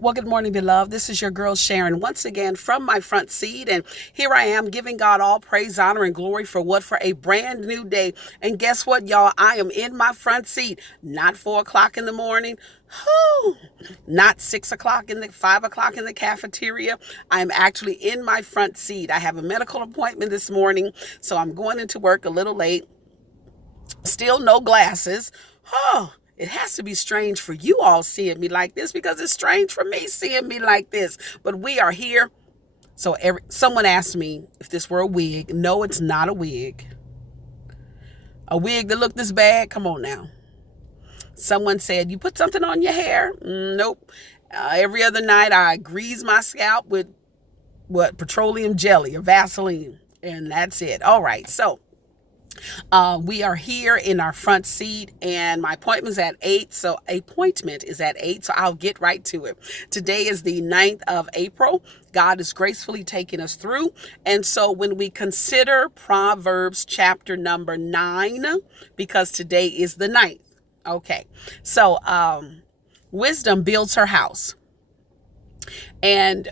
Well, good morning, beloved. This is your girl Sharon once again from my front seat. And here I am giving God all praise, honor, and glory for what? For a brand new day. And guess what, y'all? I am in my front seat, not 4 o'clock in the morning. Whew, not 6 o'clock in the 5 o'clock in the cafeteria. I'm actually in my front seat. I have a medical appointment this morning, so I'm going into work a little late. Still no glasses. Oh, it has to be strange for you all seeing me like this because it's strange for me seeing me like this. But we are here. So someone asked me if this were a wig. No, it's not a wig. A wig that looked this bad? Come on now. Someone said, you put something on your hair? Nope. Every other night I grease my scalp with petroleum jelly or Vaseline. And that's it. All right. So we are here in our front seat, and my appointment is at 8. So I'll get right to it. Today is the 9th of April. God is gracefully taking us through. And so when we consider Proverbs chapter number 9, because today is the 9th. Okay. So wisdom builds her house. And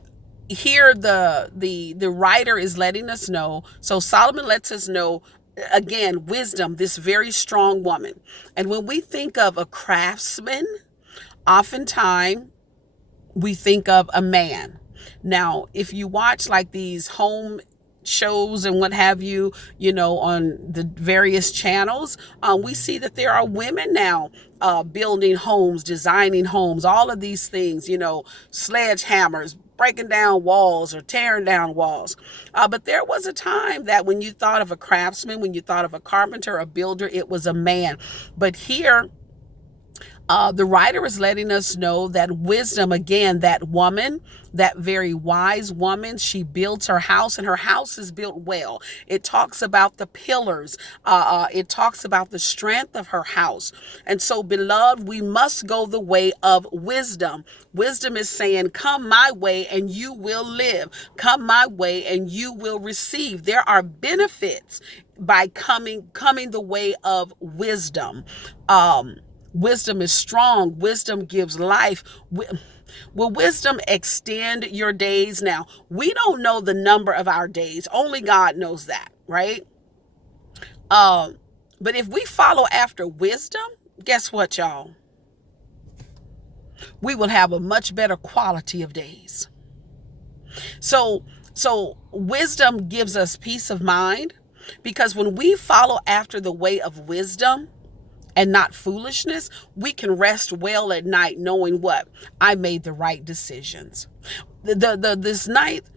here the writer is letting us know. So Solomon lets us know, again, wisdom, this very strong woman. And when we think of a craftsman, oftentimes we think of a man. Now, if you watch like these home shows and what have you, on the various channels, we see that there are women now building homes, designing homes, all of these things, sledgehammers, breaking down walls or tearing down walls. But there was a time that when you thought of a craftsman, when you thought of a carpenter, a builder, it was a man. But here, the writer is letting us know that wisdom, again, that woman, that very wise woman, she builds her house, and her house is built well. It talks about the pillars. It talks about the strength of her house. And so, beloved, we must go the way of wisdom. Wisdom is saying, come my way and you will live. Come my way and you will receive. There are benefits by coming the way of wisdom. Wisdom is strong. Wisdom gives life. Will wisdom extend your days? Now, we don't know the number of our days. Only God knows that, right? But if we follow after wisdom, guess what, y'all? We will have a much better quality of days. So wisdom gives us peace of mind, because when we follow after the way of wisdom and not foolishness, we can rest well at night knowing what? I made the right decisions. This ninth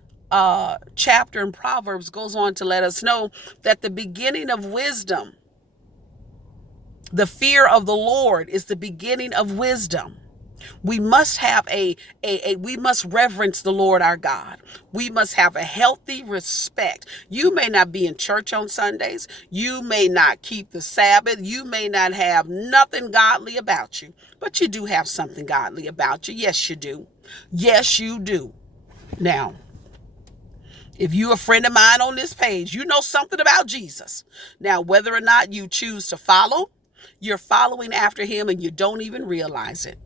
chapter in Proverbs goes on to let us know that the beginning of wisdom, the fear of the Lord, is the beginning of wisdom. We must have we must reverence the Lord our God. We must have a healthy respect. You may not be in church on Sundays. You may not keep the Sabbath. You may not have nothing godly about you, but you do have something godly about you. Yes, you do. Yes, you do. Now, if you're a friend of mine on this page, you know something about Jesus. Now, whether or not you choose to follow, you're following after him and you don't even realize it.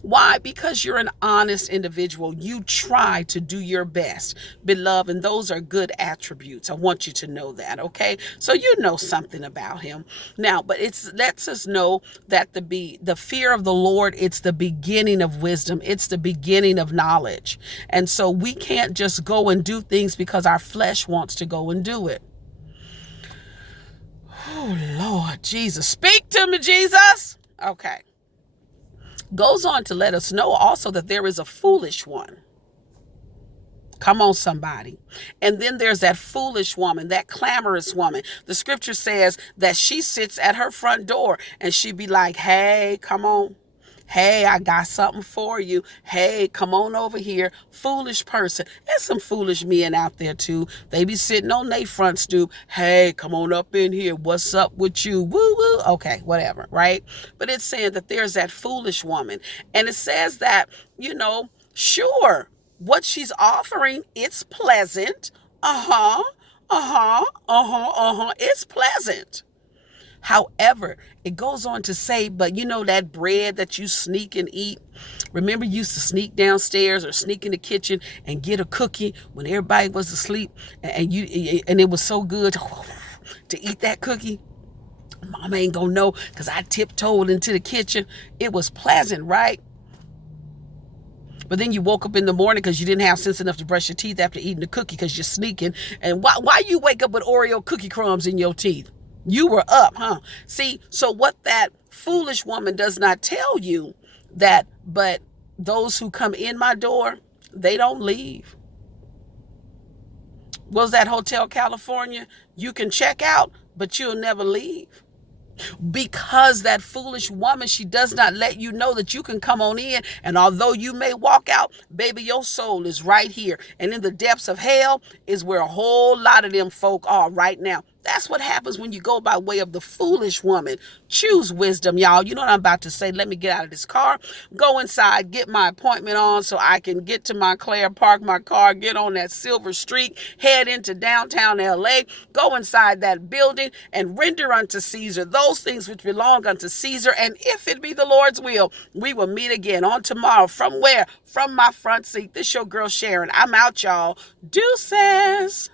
Why? Because you're an honest individual. You try to do your best, beloved, and those are good attributes. I want you to know that, okay? So you know something about him. Now, but it lets us know that the fear of the Lord, it's the beginning of wisdom. It's the beginning of knowledge. And so we can't just go and do things because our flesh wants to go and do it. Oh, Lord Jesus. Speak to me, Jesus. Okay. Goes on to let us know also that there is a foolish one. Come on, somebody. And then there's that foolish woman, that clamorous woman. The scripture says that she sits at her front door and she be like, hey, come on. Hey, I got something for you. Hey, come on over here. Foolish person. There's some foolish men out there too. They be sitting on their front stoop. Hey, come on up in here. What's up with you? Woo woo. Okay, whatever, right? But it's saying that there's that foolish woman. And it says that, sure, what she's offering, it's pleasant. It's pleasant. However, it goes on to say, but you know that bread that you sneak and eat? Remember, you used to sneak downstairs or sneak in the kitchen and get a cookie when everybody was asleep, and it was so good to eat that cookie. Mama ain't gonna know because I tiptoed into the kitchen. It was pleasant, right? But then you woke up in the morning because you didn't have sense enough to brush your teeth after eating the cookie because you're sneaking. And why you wake up with Oreo cookie crumbs in your teeth? You were up, huh? See, so what that foolish woman does not tell you that, but those who come in my door, they don't leave. Was that Hotel California? You can check out, but you'll never leave. Because that foolish woman, she does not let you know that you can come on in, and although you may walk out, baby, your soul is right here, and in the depths of hell is where a whole lot of them folk are right now. That's what happens when you go by way of the foolish woman. Choose wisdom, y'all. You know what I'm about to say. Let me get out of this car, go inside, get my appointment on so I can get to Montclair, park my car, get on that Silver Street, head into downtown LA, go inside that building and render unto Caesar those things which belong unto Caesar. And if it be the Lord's will, we will meet again on tomorrow. From where? From my front seat. This your girl Sharon. I'm out, y'all. Deuces.